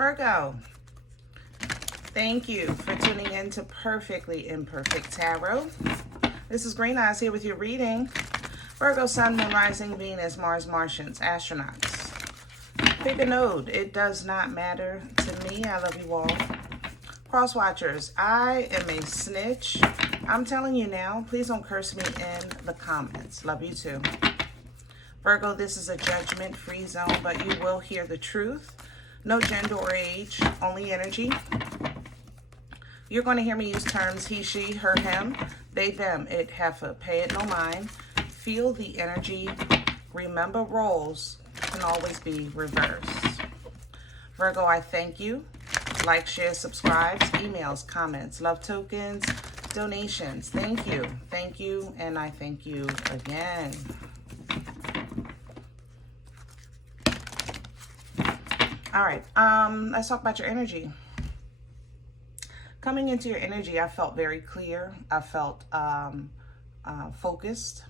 Virgo, thank you for tuning in to Perfectly Imperfect Tarot. This is Green Eyes here with your reading. Virgo, Sun, Moon, Rising, Venus, Mars, Martians, astronauts. Pick a node. It does not matter to me. I love you all. Cross watchers, I am a snitch. I'm telling you now, please don't curse me in the comments. Love you too. Virgo, this is a judgment-free zone, but you will hear the truth. No gender or age, only energy. You're going to hear me use terms he, she, her, him, they, them, it, heifer. Pay it no mind. Feel the energy. Remember, roles can always be reversed. Virgo, I thank you. Like, share, subscribe, emails, comments, love tokens, donations. Thank you. Thank you. And I thank you again. All right. Let's talk about your energy. Coming into your energy, I felt very clear. I felt focused.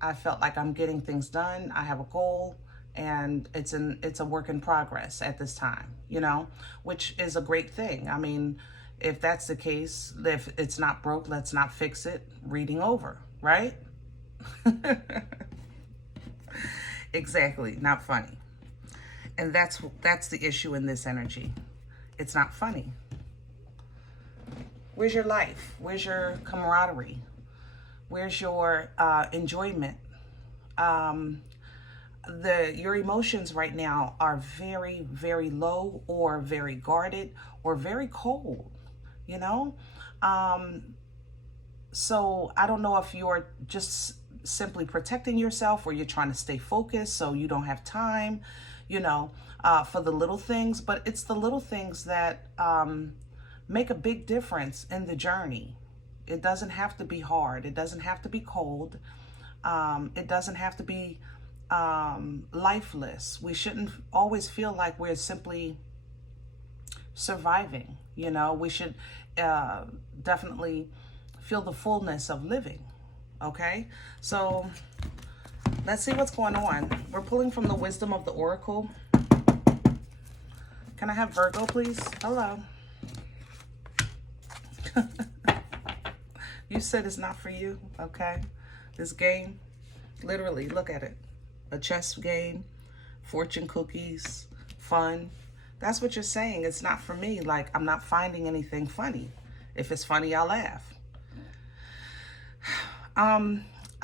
I felt like I'm getting things done. I have a goal, and it's a work in progress at this time, you know, which is a great thing. I mean, if that's the case, if it's not broke, let's not fix it. Reading over, right? Exactly, not funny. And that's the issue in this energy. It's not funny. Where's your life? Where's your camaraderie? Where's your enjoyment? Your emotions right now are very, very low, or very guarded, or very cold, you know? So I don't know if you're just simply protecting yourself, or you're trying to stay focused so you don't have time, you know, for the little things. But it's the little things that make a big difference in the journey. It doesn't have to be hard. It doesn't have to be cold. It doesn't have to be lifeless. We shouldn't always feel like we're simply surviving. You know, we should definitely feel the fullness of living. Okay, so let's see what's going on. We're pulling from the wisdom of the oracle. Can I have Virgo, please? Hello. You said it's not for you, okay? This game, literally, look at it. A chess game, fortune cookies, fun. That's what you're saying. It's not for me. Like, I'm not finding anything funny. If it's funny, I'll laugh.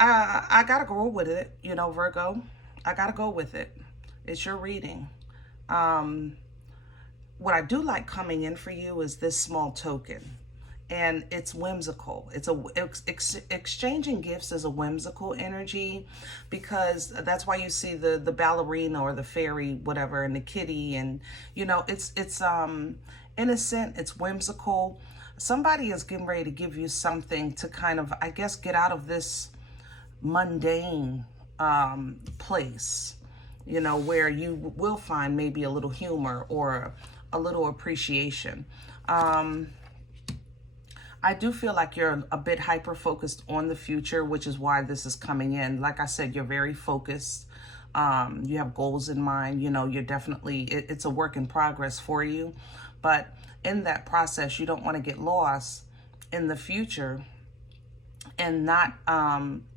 I gotta go with it, you know, Virgo. I gotta go with it. It's your reading. What I do like coming in for you is this small token. And it's whimsical. Exchanging gifts is a whimsical energy, because that's why you see the ballerina or the fairy, whatever, and the kitty, and you know, it's innocent, it's whimsical. Somebody is getting ready to give you something to kind of, I guess, get out of this mundane place, you know, where you will find maybe a little humor or a little appreciation. I do feel like you're a bit hyper-focused on the future, which is why this is coming in. Like I said, you're very focused. You have goals in mind. You know, you're definitely, it's a work in progress for you. But in that process, you don't want to get lost in the future and not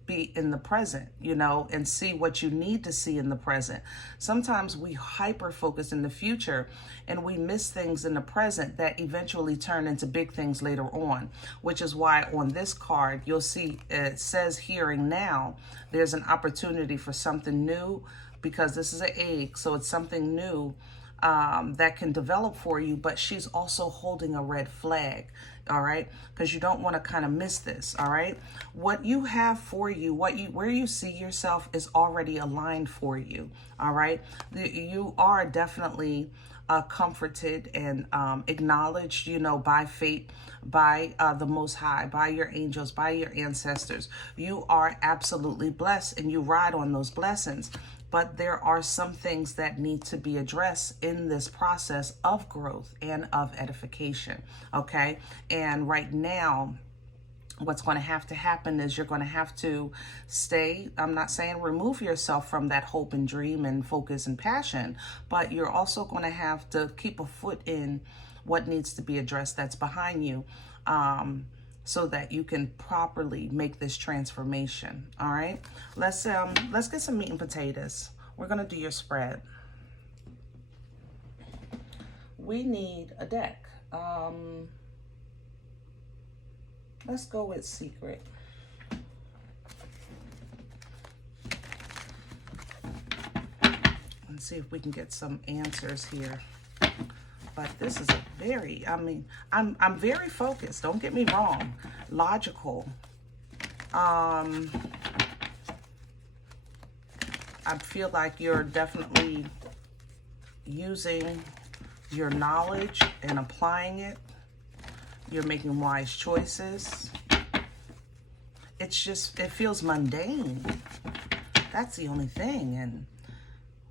be in the present, you know, and see what you need to see in the present. Sometimes we hyper-focus in the future and we miss things in the present that eventually turn into big things later on, which is why on this card, you'll see it says hearing now. There's an opportunity for something new, because this is an egg, so it's something new that can develop for you, but she's also holding a red flag, all right? Because you don't want to kind of miss this, all right? What you have for you, where you see yourself is already aligned for you, all right? You are definitely comforted and acknowledged, you know, by fate, by the Most High, by your angels, by your ancestors. You are absolutely blessed, and you ride on those blessings. But there are some things that need to be addressed in this process of growth and of edification, okay? And right now, what's going to happen is you're going to have to stay, I'm not saying remove yourself from that hope and dream and focus and passion, but you're also going to have to keep a foot in what needs to be addressed that's behind you, so that you can properly make this transformation. All right, let's get some meat and potatoes. We're going to do your spread. We need a deck. Let's go with Secret. Let's see if we can get some answers here. But this is a very, I mean, I'm very focused. Don't get me wrong. Logical. I feel like you're definitely using your knowledge and applying it. You're making wise choices. It's just, it feels mundane. That's the only thing. And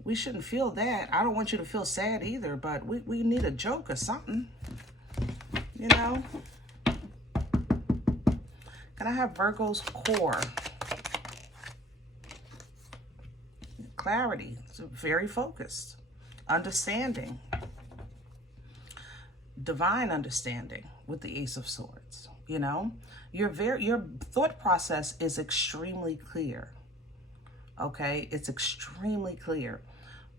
we shouldn't feel that. I don't want you to feel sad either, but we need a joke or something. You know? Can I have Virgo's core? Clarity. It's very focused. Understanding. Divine understanding with the Ace of Swords. You know? Your thought process is extremely clear. Okay? It's extremely clear.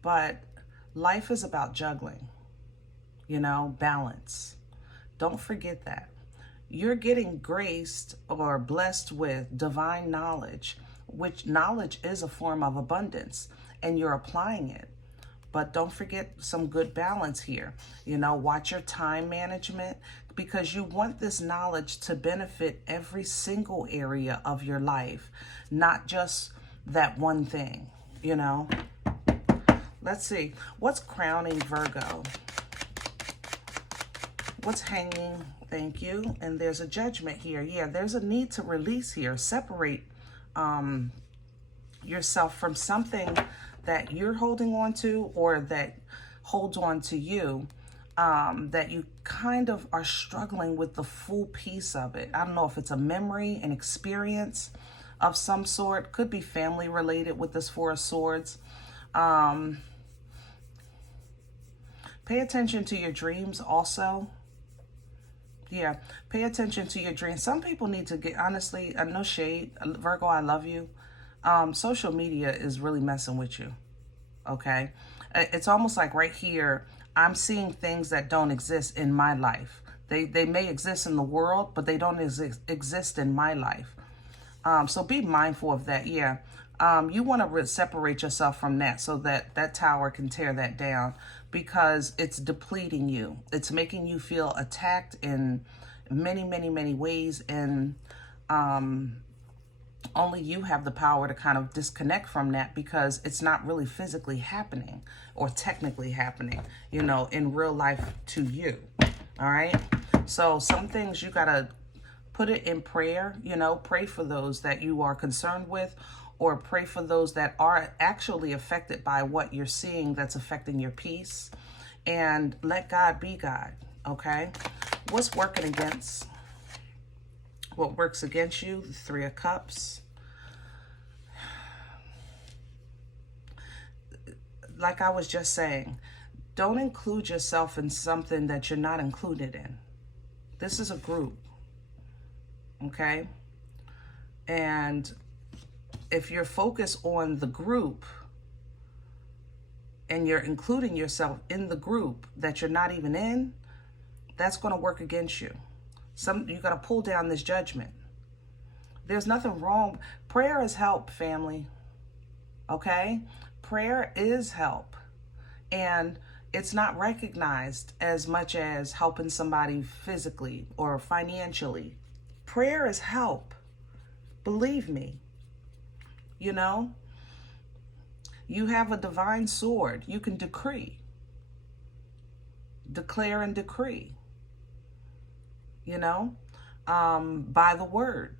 But life is about juggling. You know? Balance. Don't forget that. You're getting graced or blessed with divine knowledge, which knowledge is a form of abundance, and you're applying it. But don't forget some good balance here. You know, watch your time management, because you want this knowledge to benefit every single area of your life, not just that one thing, you know. Let's see. What's crowning Virgo? What's hanging? Thank you. And there's a judgment here. Yeah, there's a need to release here. Separate yourself from something that you're holding on to, or that holds on to you, that you kind of are struggling with the full piece of it. I don't know if it's a memory, an experience of some sort. Could be family related with this Four of Swords. Pay attention to your dreams also. Yeah, pay attention to your dreams. Some people need to get, honestly, no shade, Virgo, I love you. Social media is really messing with you, okay? It's almost like right here, I'm seeing things that don't exist in my life. They may exist in the world, but they don't exist in my life. So be mindful of that, yeah. You want to separate yourself from that so that that tower can tear that down, because it's depleting you. It's making you feel attacked in many, many, many ways, and only you have the power to kind of disconnect from that, because it's not really physically happening or technically happening, you know, in real life to you. All right. So some things you got to put it in prayer, you know, pray for those that you are concerned with, or pray for those that are actually affected by what you're seeing that's affecting your peace, and let God be God. Okay. What's working against? What works against you? The Three of Cups. Like I was just saying, don't include yourself in something that you're not included in. This is a group, okay? And if you're focused on the group and you're including yourself in the group that you're not even in, that's going to work against you. You got to pull down this judgment. There's nothing wrong. Prayer is help, family. Okay? Prayer is help. And it's not recognized as much as helping somebody physically or financially. Prayer is help. Believe me. You know? You have a divine sword. You can decree. Declare and decree. You know? By the word.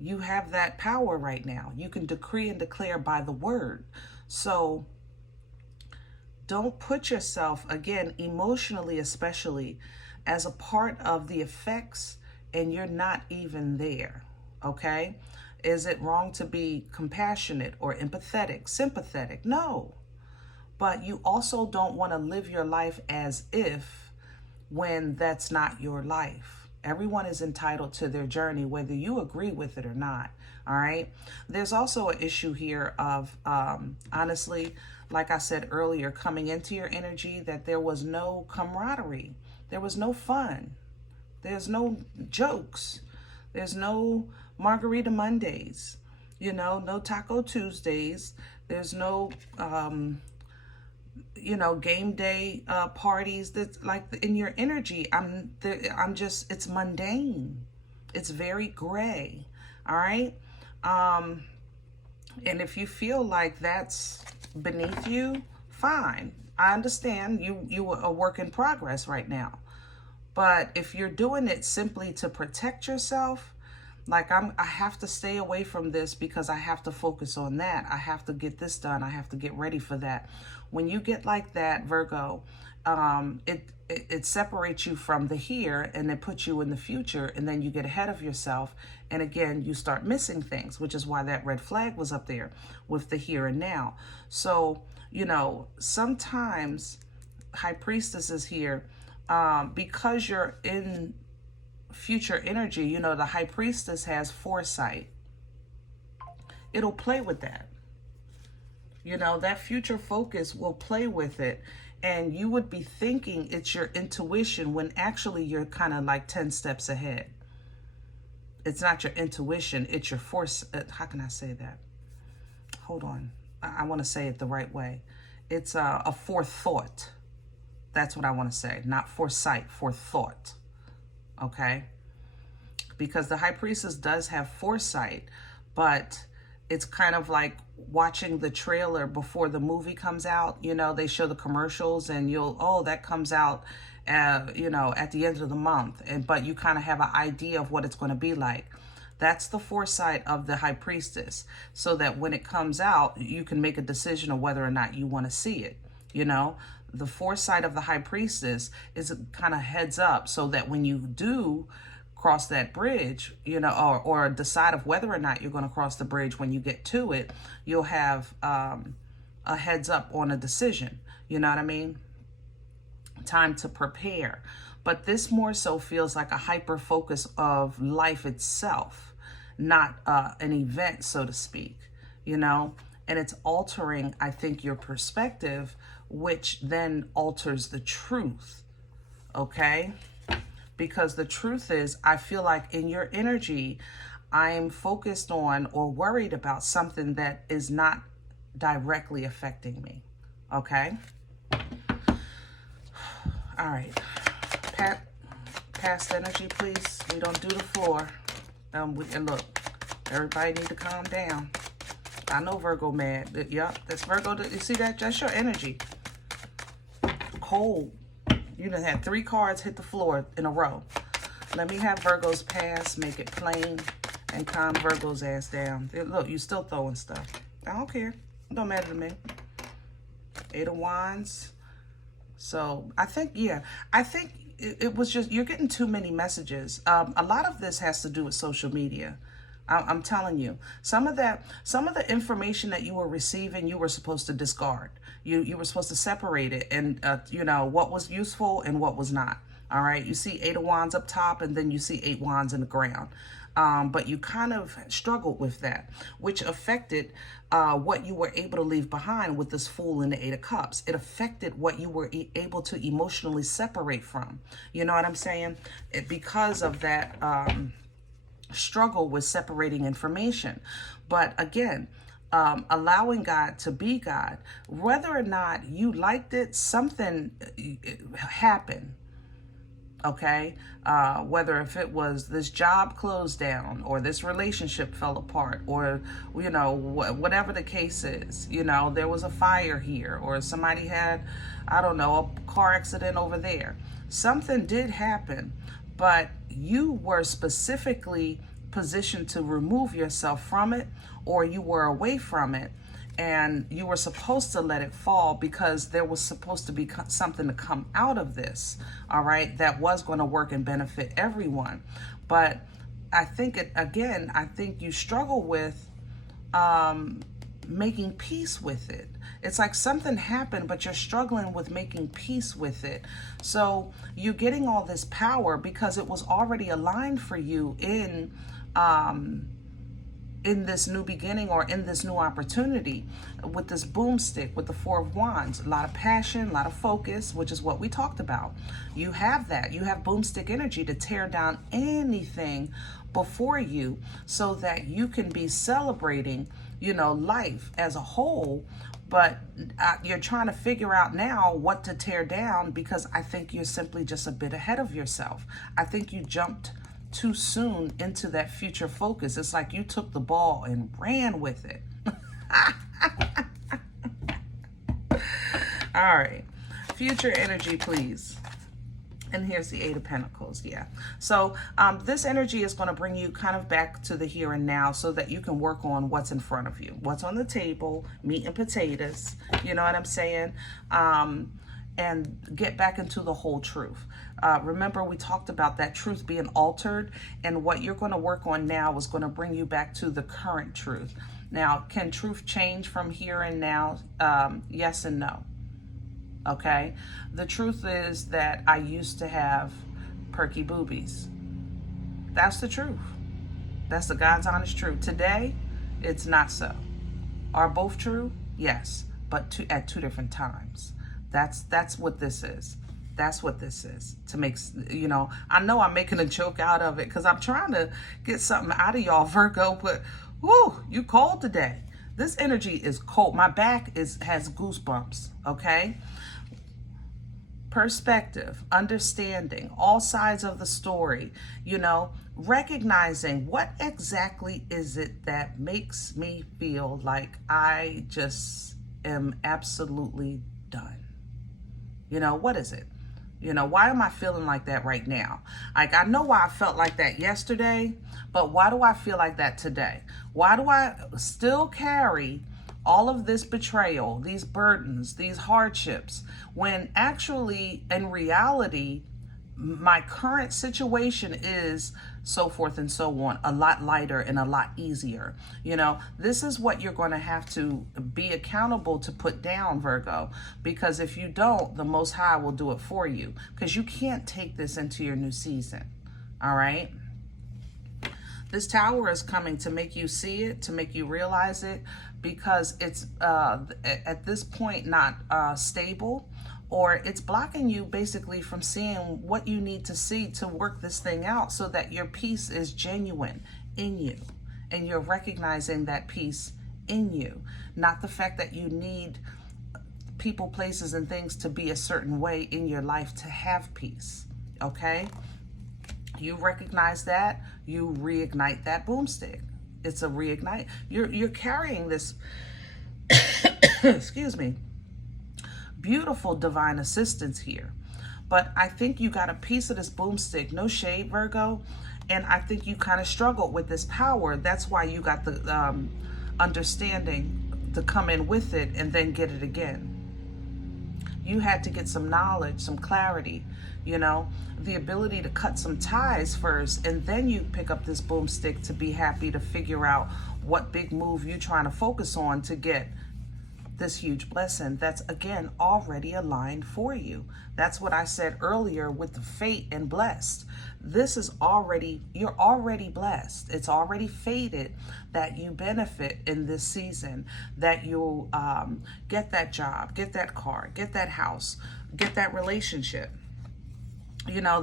You have that power right now. You can decree and declare by the word. So don't put yourself, again, emotionally especially, as a part of the effects and you're not even there, okay? Is it wrong to be compassionate or empathetic, sympathetic? No. But you also don't want to live your life as if when that's not your life. Everyone is entitled to their journey, whether you agree with it or not, all right? There's also an issue here of, honestly, like I said earlier, coming into your energy, that there was no camaraderie. There was no fun. There's no jokes. There's no Margarita Mondays, you know, no Taco Tuesdays. There's no, you know, game day parties. That's like in your energy. I'm just, it's mundane. It's very gray. All right. And if you feel like that's beneath you, fine. I understand you are a work in progress right now. But if you're doing it simply to protect yourself, like I have to stay away from this because I have to focus on that. I have to get this done. I have to get ready for that. When you get like that, Virgo, it separates you from the here and it puts you in the future, and then you get ahead of yourself. And again, you start missing things, which is why that red flag was up there with the here and now. So, you know, sometimes High Priestess is here because you're in future energy. You know, the High Priestess has foresight. It'll play with that. You know, that future focus will play with it. And you would be thinking it's your intuition when actually you're kind of like 10 steps ahead. It's not your intuition, it's your force. How can I say that? Hold on. I want to say it the right way. It's a forethought. That's what I want to say. Not foresight, forethought. Okay? Because the High Priestess does have foresight, but it's kind of like watching the trailer before the movie comes out. You know, they show the commercials and that comes out, you know, at the end of the month. But you kind of have an idea of what it's going to be like. That's the foresight of the High Priestess. So that when it comes out, you can make a decision of whether or not you want to see it. You know, the foresight of the High Priestess is kind of heads up so that when you do cross that bridge, you know, or decide of whether or not you're going to cross the bridge, when you get to it, you'll have a heads up on a decision. You know what I mean? Time to prepare. But this more so feels like a hyper focus of life itself, not an event, so to speak, you know? And it's altering, I think, your perspective, which then alters the truth, okay? Because the truth is, I feel like in your energy, I'm focused on or worried about something that is not directly affecting me, okay? All right, past energy, please. We don't do the floor. And look, everybody need to calm down. I know Virgo mad. Yep, that's Virgo. You see that? That's your energy. Cold. You done had 3 cards hit the floor in a row. Let me have Virgo's past, make it plain, and calm Virgo's ass down. Look, you still throwing stuff. I don't care. It don't matter to me. 8 of Wands. So I think, yeah, I think it was just, you're getting too many messages. A lot of this has to do with social media. I'm telling you, some of the information that you were receiving, you were supposed to discard. You were supposed to separate it, and you know, what was useful and what was not. All right. You see 8 of Wands up top, and then you see 8 Wands in the ground. But you kind of struggled with that, which affected what you were able to leave behind with this Fool and the 8 of Cups. It affected what you were able to emotionally separate from. You know what I'm saying? Because of that struggle with separating information. But again, allowing God to be God, whether or not you liked it, something happened. Okay, whether if it was this job closed down or this relationship fell apart, or, you know, whatever the case is, you know, there was a fire here, or somebody had, I don't know, a car accident over there. Something did happen, but you were specifically positioned to remove yourself from it, or you were away from it. and you were supposed to let it fall because there was supposed to be something to come out of this, all right, that was going to work and benefit everyone. But I think I think you struggle with making peace with it. It's like something happened, but you're struggling with making peace with it. So you're getting all this power because it was already aligned for you in this new beginning or in this new opportunity with this boomstick, with the Four of Wands. A lot of passion, a lot of focus, which is what we talked about. You have that. You have boomstick energy to tear down anything before you so that you can be celebrating, life as a whole. But you're trying to figure out now what to tear down because I think you're simply just a bit ahead of yourself. I think you jumped too soon into that future focus. It's like you took the ball and ran with it. All right. Future energy, please. And here's the Eight of Pentacles. Yeah. So this energy is going to bring you kind of back to the here and now so that you can work on what's in front of you, what's on the table, meat and potatoes. You know what I'm saying? And get back into the whole truth. Remember, we talked about that truth being altered, and what you're going to work on now is going to bring you back to the current truth. Now, can truth change from here and now? Yes and no. Okay? The truth is that I used to have perky boobies. That's the truth. That's the God's honest truth. Today, it's not so. Are both true? Yes, but at two different times. That's what this is. That's what this is. To make, I know I'm making a joke out of it because I'm trying to get something out of y'all, Virgo, but whoo, you cold today. This energy is cold. My back has goosebumps, okay? Perspective, understanding, all sides of the story, recognizing what exactly is it that makes me feel like I just am absolutely done. What is it? Why am I feeling like that right now? Like, I know why I felt like that yesterday, but why do I feel like that today? Why do I still carry all of this betrayal, these burdens, these hardships, when actually, in reality, my current situation is so forth and so on, a lot lighter and a lot easier. This is what you're going to have to be accountable to put down, Virgo, because if you don't, the Most High will do it for you, because you can't take this into your new season. All right. This Tower is coming to make you see it, to make you realize it, because it's at this point not stable, or it's blocking you basically from seeing what you need to see to work this thing out so that your peace is genuine in you and you're recognizing that peace in you, not the fact that you need people, places, and things to be a certain way in your life to have peace. Okay? You recognize that, you reignite that boomstick. It's a reignite. You're carrying this excuse me, beautiful divine assistance here. But I think you got a piece of this boomstick, no shade, Virgo, and I think you kind of struggled with this power. That's why you got the understanding to come in with it and then get it again. You had to get some knowledge, some clarity, the ability to cut some ties first, and then you pick up this boomstick to be happy to figure out what big move you're trying to focus on to get this huge blessing that's, again, already aligned for you. That's what I said earlier with the fate and blessed. This is you're already blessed. It's already fated that you benefit in this season, that you'll get that job, get that car, get that house, get that relationship.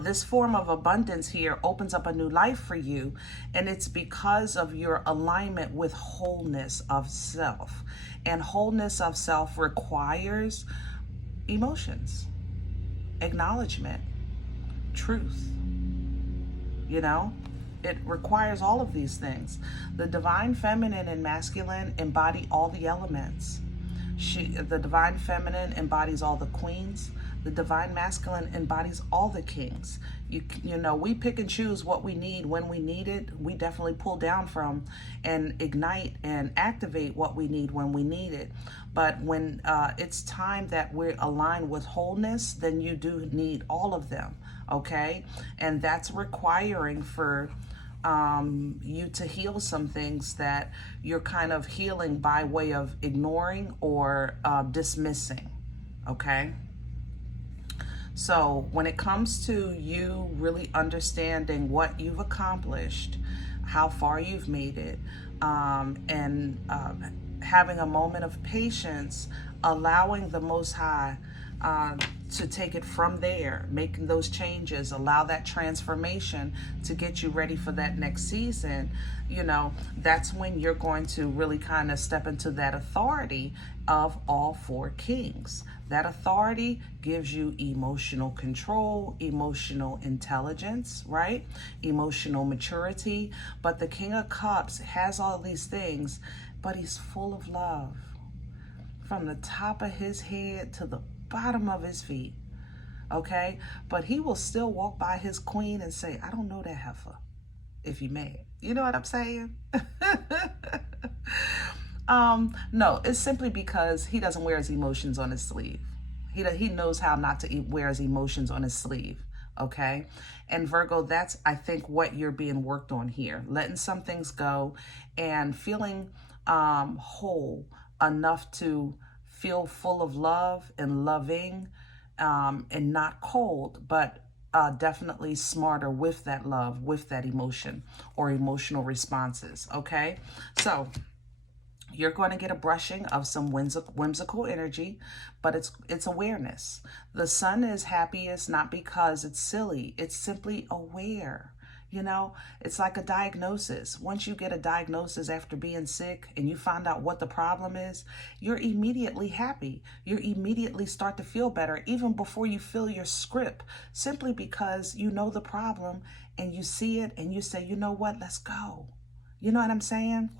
This form of abundance here opens up a new life for you, and it's because of your alignment with wholeness of self. And wholeness of self requires emotions, acknowledgement, truth. It requires all of these things. The divine feminine and masculine embody all the elements. The divine feminine embodies all the queens. The divine masculine embodies all the kings. You know, we pick and choose what we need when we need it. We definitely pull down from and ignite and activate what we need when we need it. But when it's time that we're aligned with wholeness, then you do need all of them, okay? And that's requiring for you to heal some things that you're kind of healing by way of ignoring or dismissing, okay? So when it comes to you really understanding what you've accomplished, how far you've made it, and having a moment of patience, allowing the Most High to take it from there, making those changes, allow that transformation to get you ready for that next season, you know, that's when you're going to really kind of step into that authority of all four kings. That authority gives you emotional control, emotional intelligence, right? Emotional maturity. But the King of Cups has all these things, but he's full of love. From the top of his head to the bottom of his feet, okay? But he will still walk by his queen and say, I don't know that heifer, if he mad. You know what I'm saying? No, it's simply because he doesn't wear his emotions on his sleeve. He knows how not to wear his emotions on his sleeve, okay? And Virgo, that's, I think, what you're being worked on here. Letting some things go and feeling whole enough to feel full of love and loving, and not cold, but definitely smarter with that love, with that emotion or emotional responses, okay? So you're going to get a brushing of some whimsical energy, but it's awareness. The sun is happiest not because it's silly, it's simply aware. You know, it's like a diagnosis. Once you get a diagnosis after being sick and you find out what the problem is, you're immediately happy. You immediately start to feel better even before you fill your script, simply because you know the problem and you see it and you say, you know what, let's go. You know what I'm saying?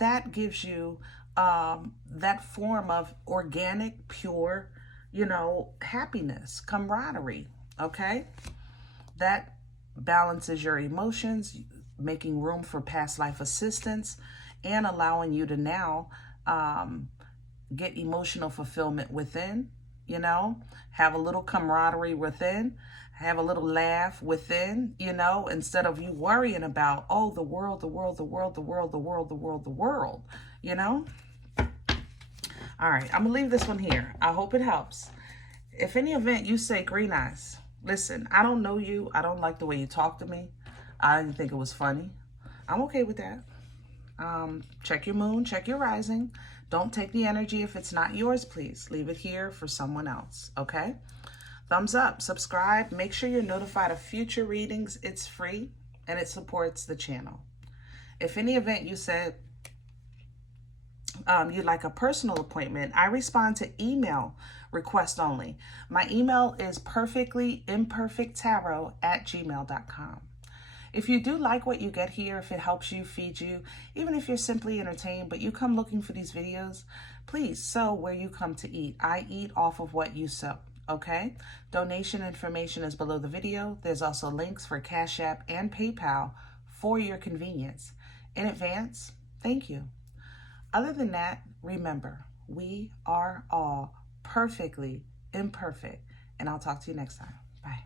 That gives you that form of organic, pure, you know, happiness, camaraderie, okay? That balances your emotions, making room for past life assistance, and allowing you to now get emotional fulfillment within, you know, have a little camaraderie within, have a little laugh within, you know, instead of you worrying about, oh, the world, you know? All right, I'm gonna leave this one here. I hope it helps. If any event you say green eyes, listen, I don't know you. I don't like the way you talk to me. I didn't think it was funny. I'm okay with that. Check your moon, check your rising. Don't take the energy if it's not yours, please. Leave it here for someone else, okay? Thumbs up, subscribe. Make sure you're notified of future readings. It's free and it supports the channel. If any event you said you'd like a personal appointment, I respond to email request only. My email is perfectlyimperfecttarot@gmail.com. If you do like what you get here, if it helps you, feed you, even if you're simply entertained, but you come looking for these videos, please sow where you come to eat. I eat off of what you sow, okay? Donation information is below the video. There's also links for CashApp and PayPal for your convenience. In advance, thank you. Other than that, remember, we are all perfectly imperfect, and I'll talk to you next time. Bye.